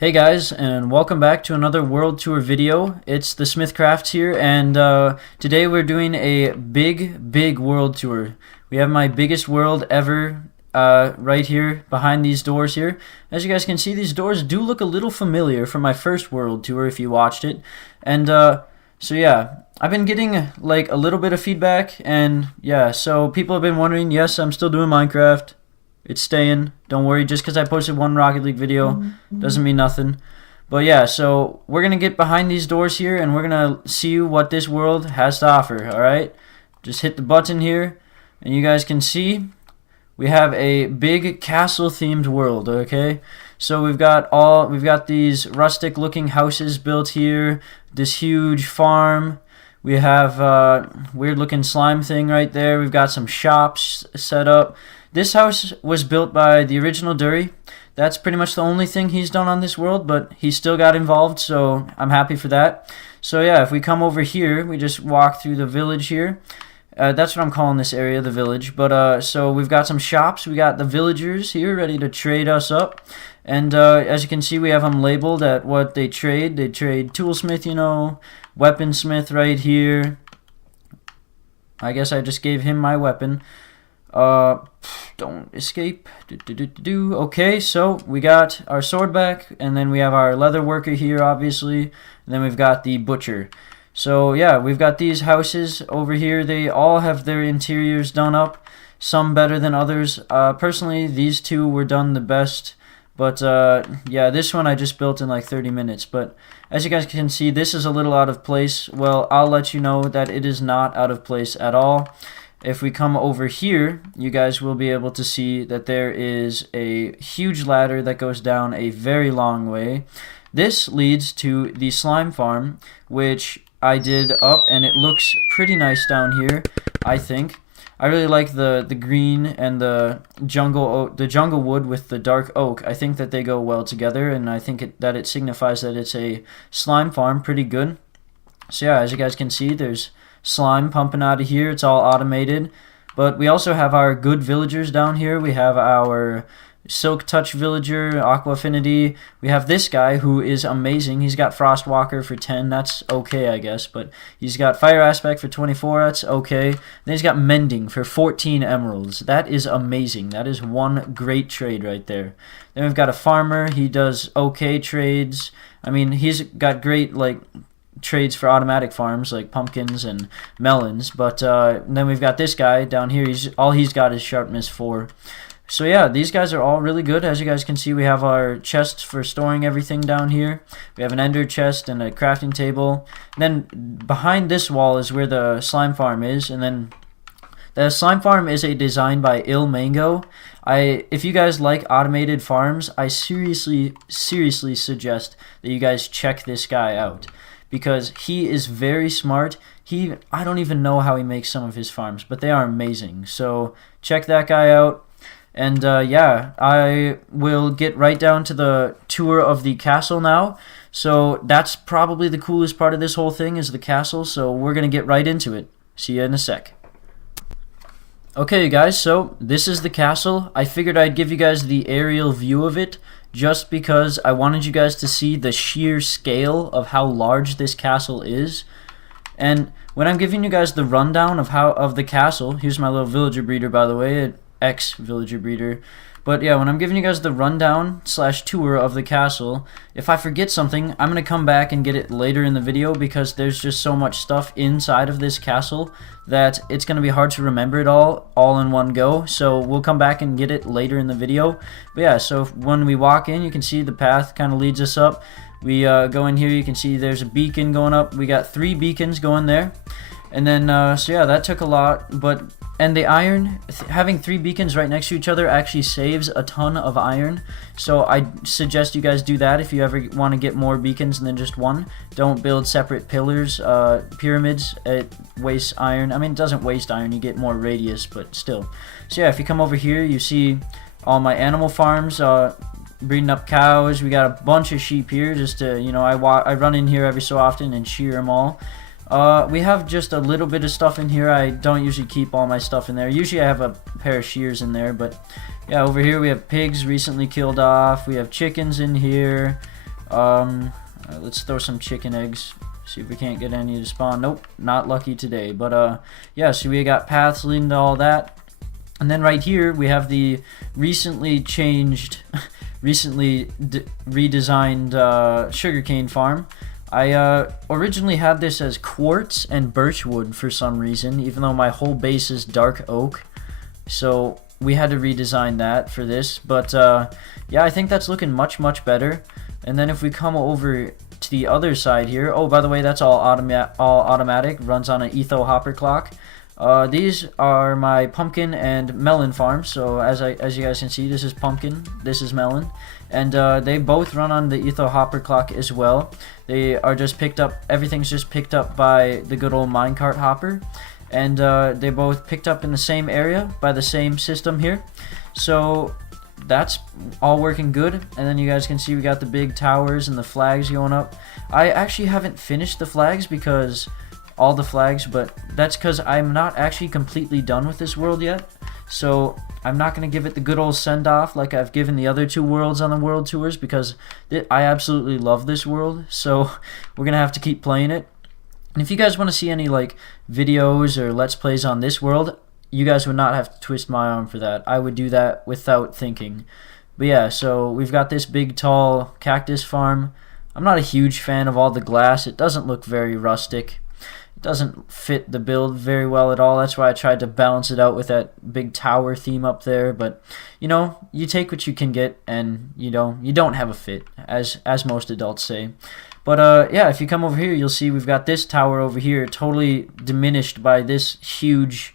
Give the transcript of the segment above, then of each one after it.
Hey guys, and welcome back to another World Tour video. It's the Smithcrafts here, and today we're doing a big World Tour. We have my biggest world ever right here behind these doors here. As you guys can see, these doors do look a little familiar from my first World Tour if you watched it. And so yeah, I've been getting like a little bit of feedback, and yeah, so people have been wondering, yes, I'm still doing Minecraft. It's staying. Don't worry, just because I posted one Rocket League video doesn't mean nothing. But yeah, so we're going to get behind these doors here and we're going to see what this world has to offer, alright? Just hit the button here and you guys can see we have a big castle themed world, okay? So we've got these rustic looking houses built here, this huge farm. We have weird looking slime thing right there. We've got some shops set up. This house was built by the original Dury. That's pretty much the only thing he's done on this world, but he still got involved, so I'm happy for that. So yeah, if we come over here, we just walk through the village here. That's what I'm calling this area, the village. But so we've got some shops. We got the villagers here ready to trade us up. And as you can see, we have them labeled at what they trade. They trade toolsmith, you know, weaponsmith right here. I guess I just gave him my weapon. Don't escape. Okay, so we got our sword back, and then we have our leather worker here, obviously, and then we've got the butcher. So yeah, we've got these houses over here. They all have their interiors done up, some better than others. Personally, these two were done the best, but yeah, this one I just built in like 30 minutes. But as you guys can see, this is a little out of place. Well, I'll let you know that it is not out of place at all. If we come over here, you guys will be able to see that there is a huge ladder that goes down a very long way. This leads to the slime farm, which I did up, and it looks pretty nice down here, I think. I really like the green and the jungle wood with the dark oak. I think that they go well together, and I think that it signifies that it's a slime farm pretty good. So yeah, as you guys can see, there's slime pumping out of here. It's all automated. But we also have our good villagers down here. We have our Silk Touch villager, Aqua Affinity. We have this guy who is amazing. He's got Frostwalker for 10. That's okay, I guess. But he's got Fire Aspect for 24. That's okay. Then he's got Mending for 14 emeralds. That is amazing. That is one great trade right there. Then we've got a farmer. He does okay trades. I mean, he's got great, like, trades for automatic farms like pumpkins and melons, but then we've got this guy down here. He's got is sharpness 4. So yeah, these guys are all really good. As you guys can see, we have our chests for storing everything down here. We have an ender chest and a crafting table. And then behind this wall is where the slime farm is, and then the slime farm is a design by Il Mango. If you guys like automated farms, I seriously suggest that you guys check this guy out, because he is very smart. I don't even know how he makes some of his farms, but they are amazing. So check that guy out. And yeah, I will get right down to the tour of the castle now. So that's probably the coolest part of this whole thing, is the castle. So we're going to get right into it. See you in a sec. Okay guys, so this is the castle. I figured I'd give you guys the aerial view of it, just because I wanted you guys to see the sheer scale of how large this castle is. And when I'm giving you guys the rundown of the castle, here's my little villager breeder, by the way, ex-villager breeder. But yeah, when I'm giving you guys the rundown / tour of the castle, if I forget something, I'm going to come back and get it later in the video, because there's just so much stuff inside of this castle that it's going to be hard to remember it all in one go. So we'll come back and get it later in the video. But yeah, so when we walk in, you can see the path kind of leads us up. We go in here, you can see there's a beacon going up. We got 3 beacons going there. And then, so yeah, that took a lot, and the iron, having 3 beacons right next to each other actually saves a ton of iron. So I suggest you guys do that if you ever want to get more beacons than just one. Don't build separate pillars, pyramids. It wastes iron. I mean, it doesn't waste iron, you get more radius, but still. So yeah, if you come over here, you see all my animal farms, breeding up cows. We got a bunch of sheep here, just to, you know, I run in here every so often and shear them all. We have just a little bit of stuff in here. I don't usually keep all my stuff in there. Usually I have a pair of shears in there, but yeah, over here we have pigs recently killed off. We have chickens in here. Let's throw some chicken eggs. See if we can't get any to spawn. Nope, not lucky today. But yeah, so we got paths leading to all that. And then right here we have the recently changed, recently redesigned sugarcane farm. I originally had this as quartz and birchwood for some reason, even though my whole base is dark oak. So we had to redesign that for this. But yeah, I think that's looking much better. And then if we come over to the other side here, oh, by the way, that's all automatic, runs on an etho hopper clock. These are my pumpkin and melon farms. So as you guys can see, this is pumpkin, this is melon, and they both run on the etho hopper clock as well. They are just picked up, everything's just picked up by the good old minecart hopper, and they both picked up in the same area by the same system here. So that's all working good. And then you guys can see we got the big towers and the flags going up. I actually haven't finished the flags because all the flags, but that's because I'm not actually completely done with this world yet, so I'm not going to give it the good old send-off like I've given the other two worlds on the world tours, because I absolutely love this world, so we're going to have to keep playing it. And if you guys want to see any like videos or let's plays on this world, you guys would not have to twist my arm for that. I would do that without thinking. But yeah, so we've got this big tall cactus farm. I'm not a huge fan of all the glass. It doesn't look very rustic. Doesn't fit the build very well at all. That's why I tried to balance it out with that big tower theme up there. But you know, you take what you can get, and you don't have a fit, as most adults say. But yeah, if you come over here, you'll see we've got this tower over here, totally diminished by this huge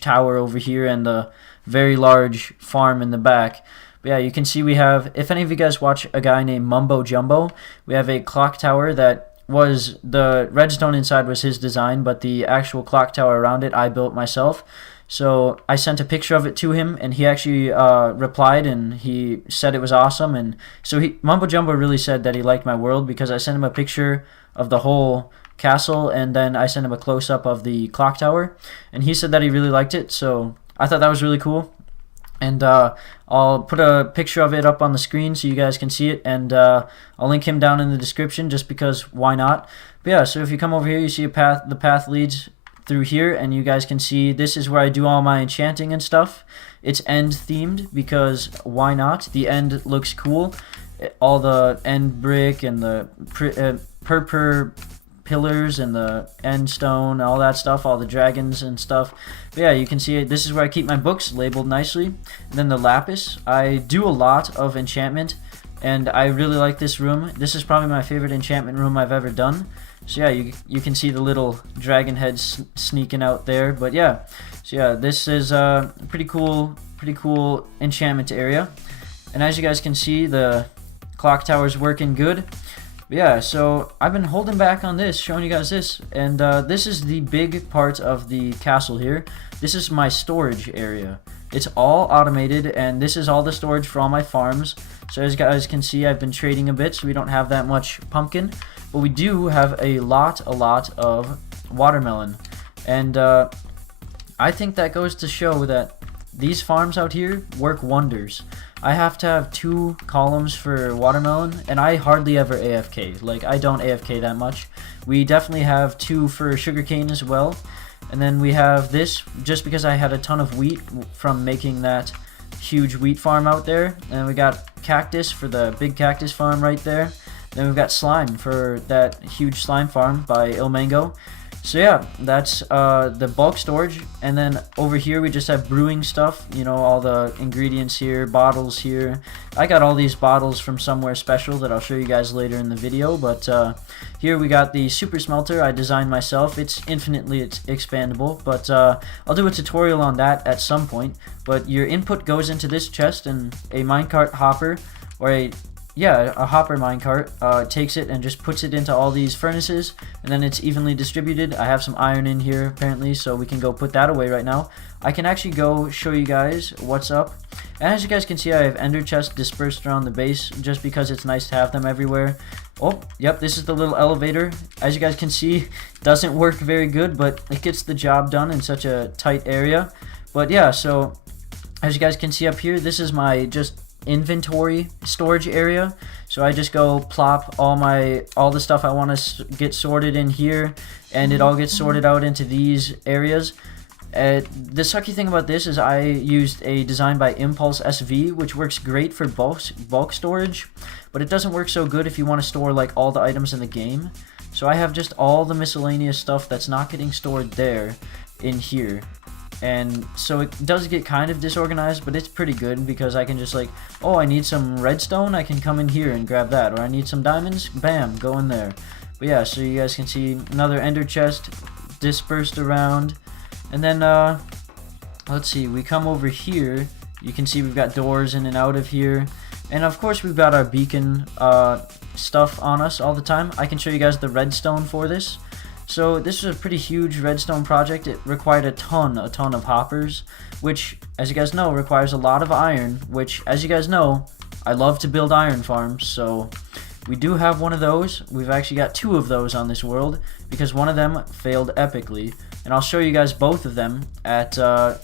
tower over here and the very large farm in the back. But yeah, you can see we have, if any of you guys watch a guy named Mumbo Jumbo, we have a clock tower that was, the redstone inside was his design, but the actual clock tower around it I built myself. So I sent a picture of it to him, and he actually replied, and he said it was awesome. And so Mumbo Jumbo really said that he liked my world, because I sent him a picture of the whole castle, and then I sent him a close-up of the clock tower, and he said that he really liked it. So I thought that was really cool. And I'll put a picture of it up on the screen so you guys can see it, and I'll link him down in the description just because why not. But yeah, so if you come over here, you see a path. The path leads through here, and you guys can see this is where I do all my enchanting and stuff. It's end themed because why not? The end looks cool. All the end brick and the purple pillars and the end stone, all that stuff, all the dragons and stuff. But yeah, you can see it. This is where I keep my books labeled nicely. And then the lapis, I do a lot of enchantment, and I really like this room. This is probably my favorite enchantment room I've ever done. So yeah, you can see the little dragon heads sneaking out there. But yeah, so yeah, this is a pretty cool enchantment area. And as you guys can see, the clock tower's working good. But yeah, so I've been holding back on this, showing you guys this, and this is the big part of the castle here. This is my storage area. It's all automated, and this is all the storage for all my farms. So as you guys can see, I've been trading a bit, so we don't have that much pumpkin, but we do have a lot of watermelon. And I think that goes to show that these farms out here work wonders. I have to have 2 columns for watermelon, and I hardly ever AFK. Like, I don't AFK that much. We definitely have 2 for sugarcane as well. And then we have this, just because I had a ton of wheat from making that huge wheat farm out there. And we got cactus for the big cactus farm right there. Then we've got slime for that huge slime farm by Ilmango. So yeah, that's the bulk storage. And then over here we just have brewing stuff, you know, all the ingredients here, bottles here. I got all these bottles from somewhere special that I'll show you guys later in the video. But here we got the super smelter I designed myself. It's infinitely expandable, but I'll do a tutorial on that at some point. But your input goes into this chest, and a minecart hopper, or a hopper minecart takes it and just puts it into all these furnaces, and then it's evenly distributed. I have some iron in here apparently, so we can go put that away right now. I can actually go show you guys what's up. And as you guys can see, I have ender chests dispersed around the base just because it's nice to have them everywhere. Oh, yep, this is the little elevator. As you guys can see, doesn't work very good, but it gets the job done in such a tight area. But yeah, so as you guys can see up here, this is my just inventory storage area. So I just go plop all the stuff I want to get sorted in here, and it all gets sorted out into these areas. The sucky thing about this is I used a design by Impulse SV, which works great for bulk storage, but it doesn't work so good if you want to store like all the items in the game. So I have just all the miscellaneous stuff that's not getting stored there in here. And so it does get kind of disorganized, but it's pretty good because I can just like, oh, I need some redstone, I can come in here and grab that. Or I need some diamonds, bam, go in there. But yeah, so you guys can see another ender chest dispersed around. And then, let's see, we come over here. You can see we've got doors in and out of here. And of course we've got our beacon stuff on us all the time. I can show you guys the redstone for this. So this was a pretty huge redstone project. It required a ton of hoppers, which, as you guys know, requires a lot of iron, which, as you guys know, I love to build iron farms, so we do have one of those. We've actually got 2 of those on this world, because one of them failed epically, and I'll show you guys both of them at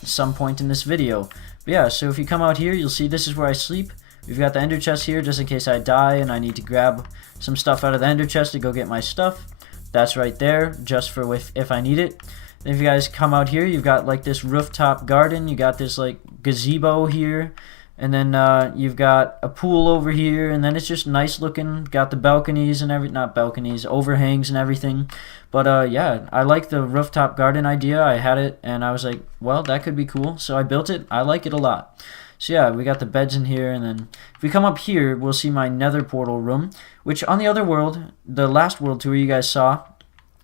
some point in this video. But yeah, so if you come out here, you'll see this is where I sleep. We've got the ender chest here, just in case I die and I need to grab some stuff out of the ender chest to go get my stuff. That's right there, just for if I need it. Then if you guys come out here, you've got like this rooftop garden. You got this like gazebo here. And then you've got a pool over here. And then it's just nice looking. Got the balconies and not balconies, overhangs and everything. But yeah, I like the rooftop garden idea. I had it and I was like, well, that could be cool. So I built it. I like it a lot. So yeah, we got the beds in here, and then if we come up here, we'll see my nether portal room, which on the other world, the last world tour you guys saw,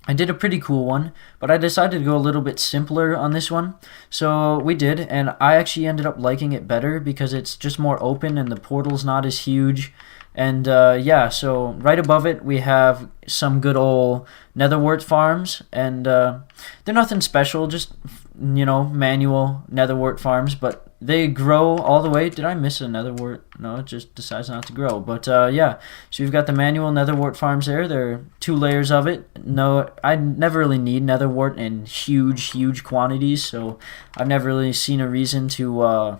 I did a pretty cool one, but I decided to go a little bit simpler on this one. So we did, and I actually ended up liking it better because it's just more open and the portal's not as huge. And yeah, so right above it we have some good old netherwort farms, and they're nothing special, just, you know, manual netherwort farms, but they grow all the way. Did I miss a netherwort? No, it just decides not to grow. But yeah, so you've got the manual netherwort farms there. There are 2 layers of it. No, I never really need netherwort in huge quantities, so I've never really seen a reason to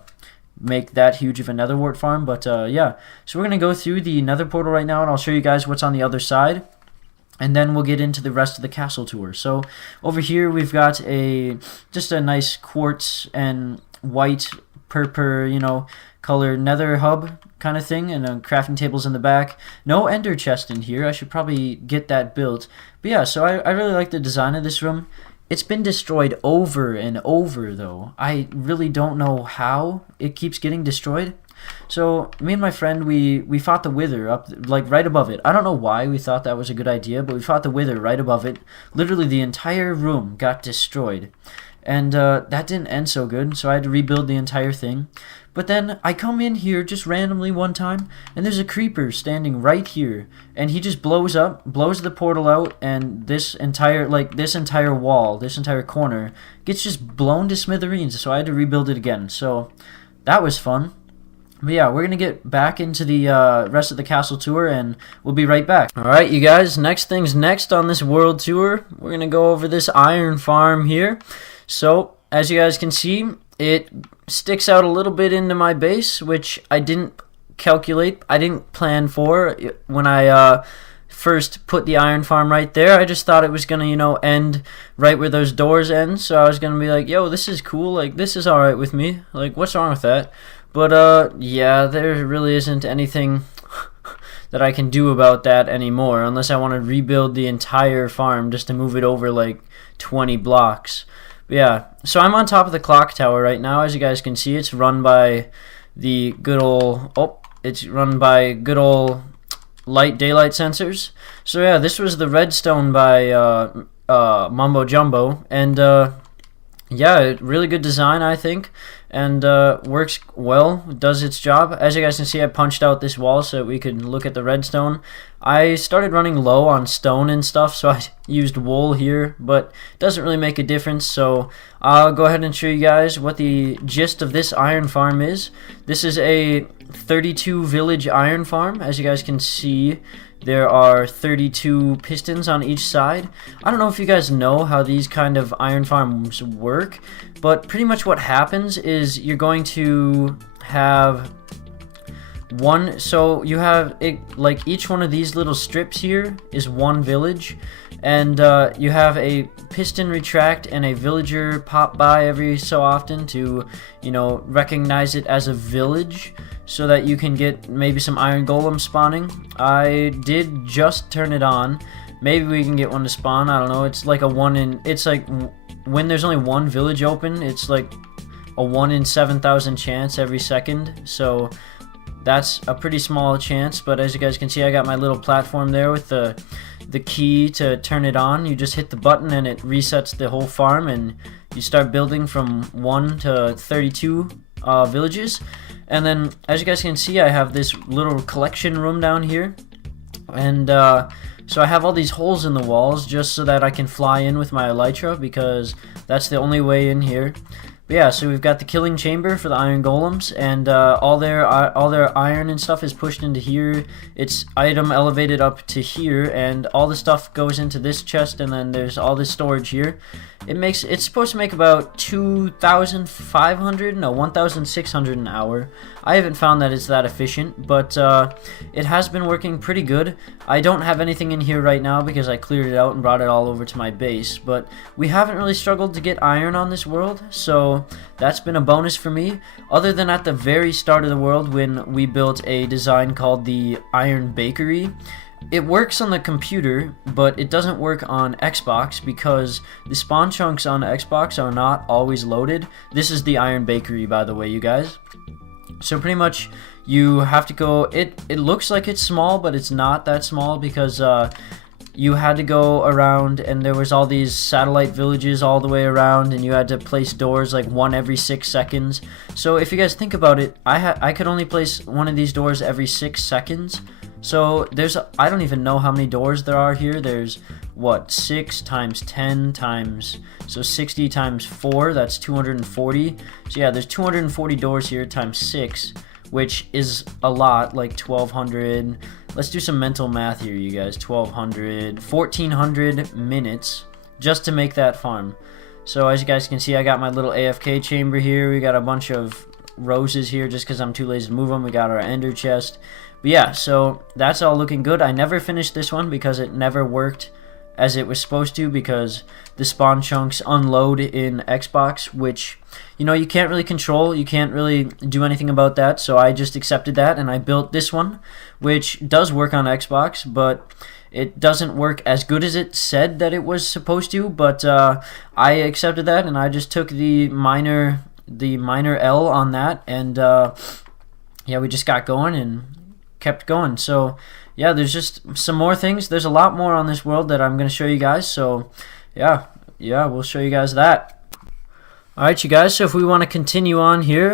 make that huge of a netherwort farm. But yeah, so we're gonna go through the nether portal right now, and I'll show you guys what's on the other side, and then we'll get into the rest of the castle tour. So over here we've got just a nice quartz and white purple, you know, colored nether hub kind of thing, and crafting tables in the back. No ender chest in here. I should probably get that built. But yeah, so I really like the design of this room. It's been destroyed over and over, though. I really don't know how it keeps getting destroyed. So me and my friend, we fought the wither up like right above it. I don't know why we thought that was a good idea, but we fought the wither right above it. Literally the entire room got destroyed. And that didn't end so good, so I had to rebuild the entire thing. But then I come in here just randomly one time, and there's a creeper standing right here, and he just blows the portal out, and this entire wall, this entire corner gets just blown to smithereens. So I had to rebuild it again. So that was fun. But yeah, we're gonna get back into the rest of the castle tour, and we'll be right back. Alright, you guys, next things next on this world tour, we're gonna go over this iron farm here. So, as you guys can see, it sticks out a little bit into my base, which I didn't calculate, I didn't plan for when I first put the iron farm right there. I just thought it was gonna, you know, end right where those doors end, so I was gonna be like, yo, this is cool, like, this is alright with me, like, what's wrong with that? But, yeah, there really isn't anything that I can do about that anymore, unless I want to rebuild the entire farm just to move it over, like, 20 blocks. Yeah, so I'm on top of the clock tower right now. As you guys can see, it's run by the good old light daylight sensors. So yeah, this was the redstone by Mumbo Jumbo, and yeah, really good design, I think, and works well, does its job. As you guys can see, I punched out this wall so we could look at the redstone. I started running low on stone and stuff, so I used wool here, but it doesn't really make a difference, so I'll go ahead and show you guys what the gist of this iron farm is. This is a 32 village iron farm. As you guys can see, there are 32 pistons on each side. I don't know if you guys know how these kind of iron farms work, but pretty much what happens is you're going to have one, so you have it, like each one of these little strips here is one village, and you have a piston retract and a villager pop by every so often to, you know, recognize it as a village, so that you can get maybe some iron golem spawning. I did just turn it on. Maybe we can get one to spawn. I don't know. It's like a it's like when there's only one village open, it's like a 1 in 7,000 chance every second. So that's a pretty small chance, but as you guys can see, I got my little platform there with the key to turn it on. You just hit the button and it resets the whole farm, and you start building from 1 to 32 villages. And then as you guys can see, I have this little collection room down here, and so I have all these holes in the walls just so that I can fly in with my elytra, because that's the only way in here. But yeah, so we've got the killing chamber for the iron golems, and all their iron and stuff is pushed into here. It's item elevated up to here, and all the stuff goes into this chest, and then there's all this storage here. It's supposed to make about 1,600 an hour. I haven't found that it's that efficient, but it has been working pretty good. I don't have anything in here right now because I cleared it out and brought it all over to my base, but we haven't really struggled to get iron on this world, so that's been a bonus for me, other than at the very start of the world when we built a design called the Iron Bakery. It works on the computer, but it doesn't work on Xbox because the spawn chunks on Xbox are not always loaded. This is the Iron Bakery, by the way, you guys. So pretty much you have to go, it looks like it's small, but it's not that small, because you had to go around and there was all these satellite villages all the way around, and you had to place doors like one every 6 seconds. So if you guys think about it, I could only place one of these doors every 6 seconds. So I don't even know how many doors there are here. There's what, 6 times 10 times, so 60 times 4, that's 240. So yeah, there's 240 doors here times 6, which is a lot, like 1,200. Let's do some mental math here, you guys. 1,400 minutes just to make that farm. So as you guys can see, I got my little AFK chamber here. We got a bunch of roses here just because I'm too lazy to move them. We got our ender chest. But yeah, so that's all looking good. I never finished this one because it never worked as it was supposed to, because the spawn chunks unload in Xbox, which, you know, you can't really control. You can't really do anything about that. So I just accepted that and I built this one, which does work on Xbox, but it doesn't work as good as it said that it was supposed to. But I accepted that and I just took the minor L on that, and yeah, we just got going and kept going. So yeah, there's just some more things. There's a lot more on this world that I'm going to show you guys. So yeah, we'll show you guys that. Alright, you guys, so if we want to continue on here,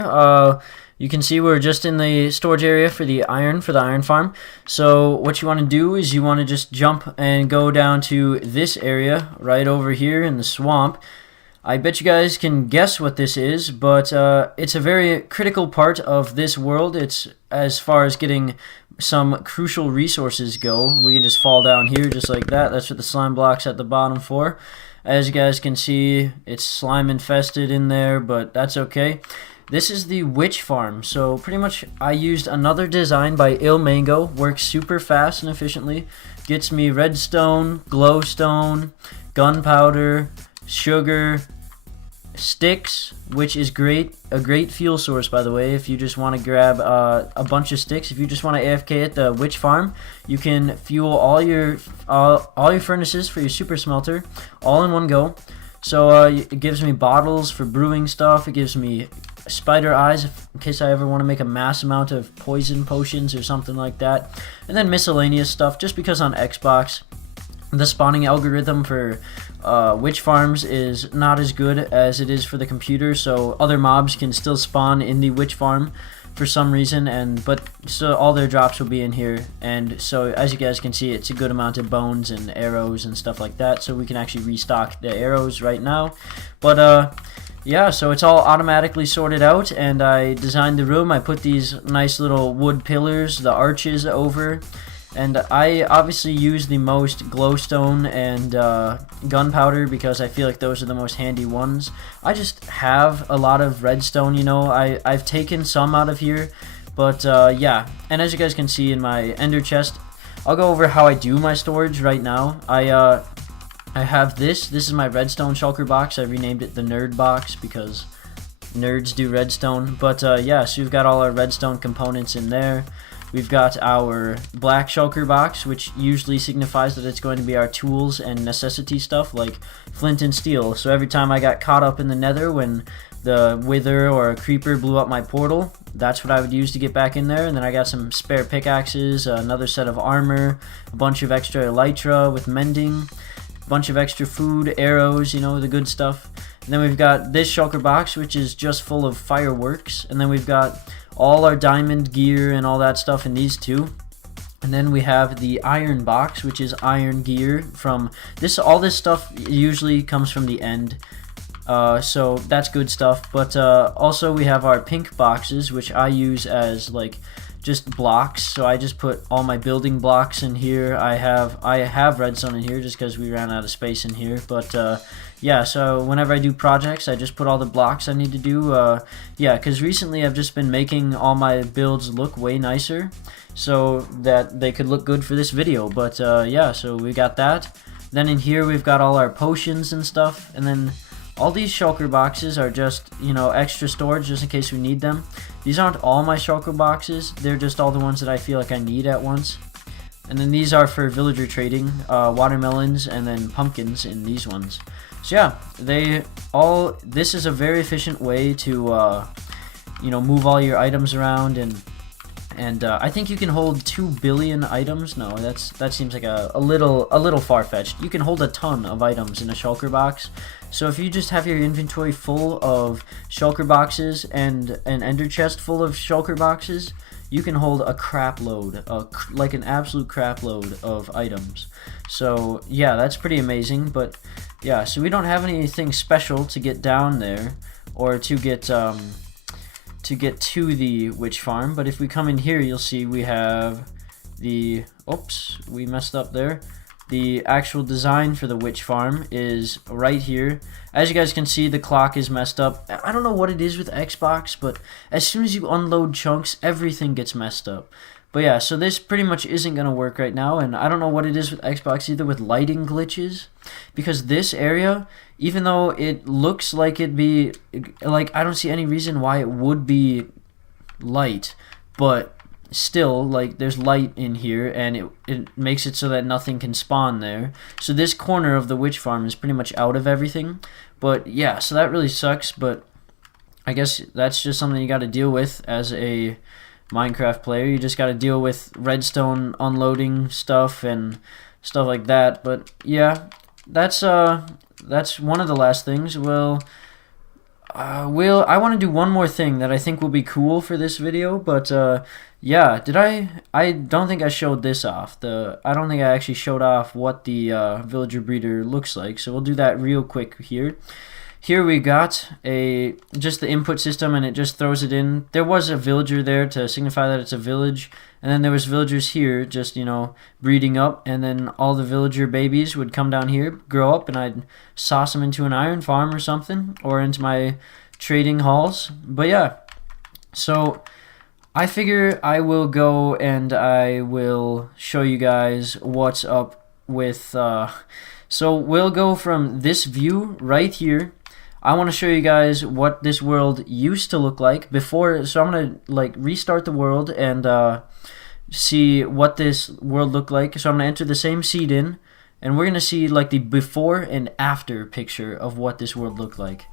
you can see we're just in the storage area for the iron farm. So what you want to do is you want to just jump and go down to this area right over here in the swamp. I bet you guys can guess what this is, but it's a very critical part of this world. It's as far as getting some crucial resources go. We can just fall down here just like that. That's what the slime block's at the bottom for. As you guys can see, it's slime infested in there, but that's okay. This is the witch farm. So pretty much I used another design by Il Mango. Works super fast and efficiently. Gets me redstone, glowstone, gunpowder, sugar, sticks, which is a great fuel source, by the way. If you just want to grab a bunch of sticks, if you just want to AFK at the witch farm, you can fuel all your furnaces for your super smelter all in one go. So it gives me bottles for brewing stuff. It gives me spider eyes in case I ever want to make a mass amount of poison potions or something like that, and then miscellaneous stuff, just because on Xbox the spawning algorithm for witch farms is not as good as it is for the computer, so other mobs can still spawn in the witch farm for some reason, but so all their drops will be in here. And so as you guys can see, it's a good amount of bones and arrows and stuff like that, so we can actually restock the arrows right now. But yeah, so it's all automatically sorted out, and I designed the room. I put these nice little wood pillars, the arches over. And I obviously use the most glowstone and gunpowder because I feel like those are the most handy ones. I just have a lot of redstone, you know. I've taken some out of here But yeah, and as you guys can see in my ender chest, I'll go over how I do my storage right now. I have this. This is my redstone shulker box. I renamed it the nerd box because nerds do redstone. But yeah, so we've got all our redstone components in there. We've got our black shulker box, which usually signifies that it's going to be our tools and necessity stuff like flint and steel. So every time I got caught up in the nether when the wither or a creeper blew up my portal, that's what I would use to get back in there. And then I got some spare pickaxes, another set of armor, a bunch of extra elytra with mending, a bunch of extra food, arrows, you know, the good stuff. And then we've got this shulker box, which is just full of fireworks. And then we've got all our diamond gear and all that stuff in these two. And then we have the iron box, which is iron gear from this. All this stuff usually comes from the end, so that's good stuff. But also we have our pink boxes, which I use as like just blocks. So I just put all my building blocks in here. I have redstone in here just because we ran out of space in here. But yeah, so whenever I do projects, I just put all the blocks I need to do. Yeah, because recently I've just been making all my builds look way nicer so that they could look good for this video. But yeah, so we got that. Then in here we've got all our potions and stuff. And then all these shulker boxes are just, you know, extra storage just in case we need them. These aren't all my shulker boxes. They're just all the ones that I feel like I need at once. And then these are for villager trading, watermelons and then pumpkins in these ones. So yeah, this is a very efficient way to, you know, move all your items around, and I think you can hold 2 billion items. No, that seems like a little far-fetched. You can hold a ton of items in a shulker box. So if you just have your inventory full of shulker boxes and an ender chest full of shulker boxes, you can hold a crap load, like an absolute crap load of items. So yeah, that's pretty amazing. But yeah, so we don't have anything special to get down there or to get to the witch farm. But if we come in here, you'll see we have the, oops, we messed up there. The actual design for the witch farm is right here. As you guys can see, the clock is messed up. I don't know what it is with Xbox, but as soon as you unload chunks, everything gets messed up. But yeah, so this pretty much isn't going to work right now, and I don't know what it is with Xbox either with lighting glitches, because this area, even though it looks like it'd be, like, I don't see any reason why it would be light, but still, like, there's light in here, and it makes it so that nothing can spawn there. So this corner of the witch farm is pretty much out of everything. But yeah, so that really sucks, but I guess that's just something you got to deal with as a Minecraft player. You just got to deal with redstone unloading stuff and stuff like that. But yeah, that's one of the last things. I want to do one more thing that I think will be cool for this video, but yeah, I don't think I showed this off. I don't think I actually showed off what the villager breeder looks like, so we'll do that real quick here. Here we got just the input system, and it just throws it in. There was a villager there to signify that it's a village, and then there was villagers here just, you know, breeding up, and then all the villager babies would come down here, grow up, and I'd sauce them into an iron farm or something, or into my trading halls. But yeah, so I figure I will go and I will show you guys what's up with, so we'll go from this view right here. I want to show you guys what this world used to look like before. So I'm going to like restart the world and see what this world looked like. So I'm going to enter the same seed in, and we're going to see like the before and after picture of what this world looked like.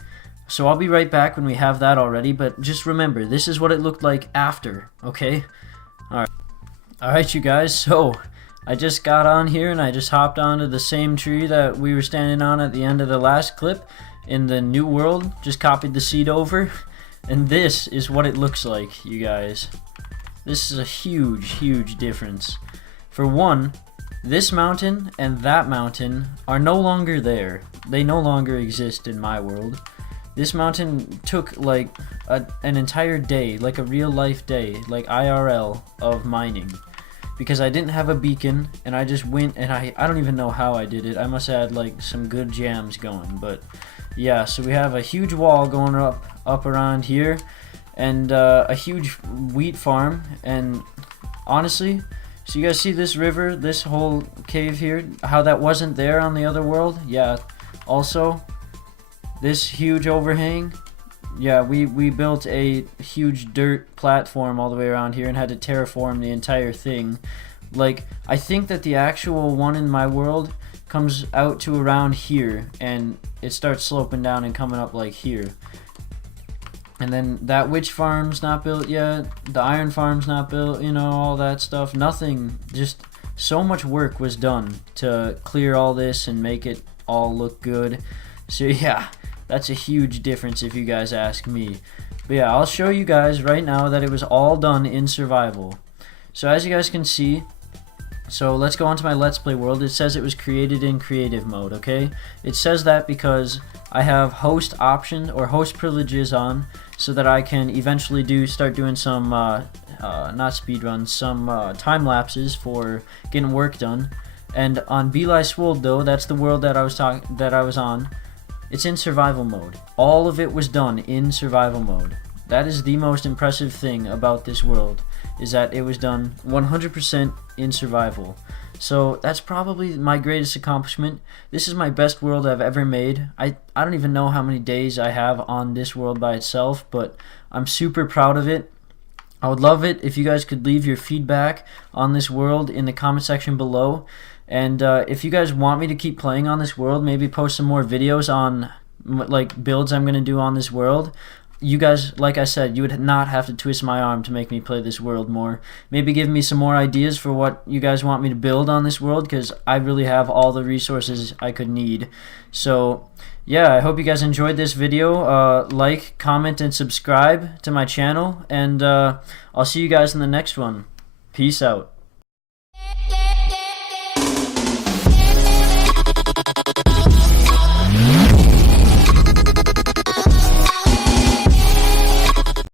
So I'll be right back when we have that already, but just remember, this is what it looked like after, okay? Alright, you guys, so I just got on here and I just hopped onto the same tree that we were standing on at the end of the last clip in the new world. Just copied the seed over, and this is what it looks like, you guys. This is a huge difference. For one, this mountain and that mountain are no longer there. They no longer exist in my world. This mountain took like an entire day, like a real life day, like IRL of mining. Because I didn't have a beacon, and I just went, and I don't even know how I did it. I must have had like some good jams going, but yeah, so we have a huge wall going up around here, and a huge wheat farm. And honestly, so you guys see this river, this whole cave here, how that wasn't there on the other world? Yeah. Also, this huge overhang, yeah, we built a huge dirt platform all the way around here and had to terraform the entire thing. Like, I think that the actual one in my world comes out to around here, and it starts sloping down and coming up like here. And then that witch farm's not built yet, the iron farm's not built, you know, all that stuff. Nothing, just so much work was done to clear all this and make it all look good. So yeah, that's a huge difference if you guys ask me. But yeah, I'll show you guys right now that it was all done in survival. So as you guys can see, so let's go on to my Let's Play world. It says it was created in creative mode, okay? It says that because I have host option or host privileges on, so that I can eventually start doing some, not speedruns, some time lapses for getting work done. And on Belai Swold though, that's the world that I was on. It's in survival mode. All of it was done in survival mode. That is the most impressive thing about this world, is that it was done 100% in survival. So that's probably my greatest accomplishment. This is my best world I've ever made. I don't even know how many days I have on this world by itself, but I'm super proud of it. I would love it if you guys could leave your feedback on this world in the comment section below. And if you guys want me to keep playing on this world, maybe post some more videos on like builds I'm going to do on this world. You guys, like I said, you would not have to twist my arm to make me play this world more. Maybe give me some more ideas for what you guys want me to build on this world, because I really have all the resources I could need. So yeah, I hope you guys enjoyed this video. Like, comment, and subscribe to my channel, and I'll see you guys in the next one. Peace out.